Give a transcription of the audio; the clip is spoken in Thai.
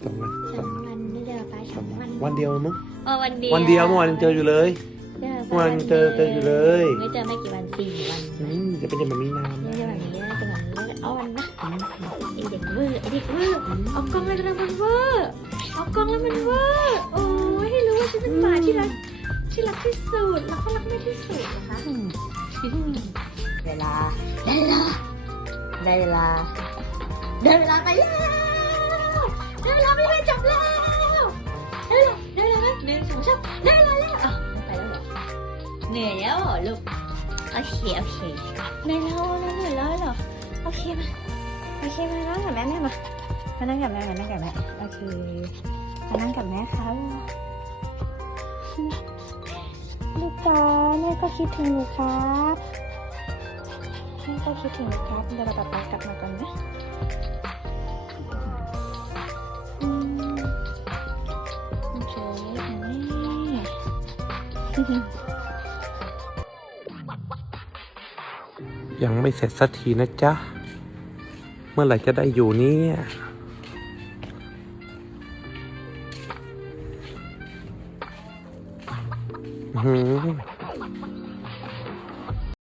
สองวันสองวันไม่เจอป้าสองวันวันเดียวมั้งเออวันเดียววันเดียวเมื่อวานยังเจออยู่เลยเจอเมื่อวานยังเจอเจออยู่เลย ไม่เจอไม่กี่วันสี่วันอืมจะเป็นอย่างนี้นานไม่นะเจอแบบนี้นะเป็นแบบนี้เอาวันนะไอเด็กเวอร์ไอเด็กเวอร์เอากล้องเลยแล้วมันเวอร์เอากล้องแล้วมันเวอร์โอ้ยให้รู้ว่าฉันเป็นหมาที่รักที่รักที่สุดแล้วก็รักแม่ที่สุดนะคะเวลาได้เวลาได้เวลาได้เวลาไปแล้ว เวแล้วอะไม่ไปแล้วเหรอเหนื่อยแล้วเหรอลูกโอเคโอเคได้แล้วแล้วเหนื่อยแล้วเหรอโอเคมาโอเคมานั่งกับแม่แม่มามานั่งกับแม่มานั่งกับแม่โอเคมานั่งกับแม่ครับลูกจ๋าแม่ก็คิดถึงหนูครับแม่ก็คิดถึงหนูครับเดี๋ยวเราป๊ากลับมาก่อนนะ ยังไม่เสร็จสักทีนะจ๊ะ เมื่อไหร่จะได้อยู่เนี่ยหือ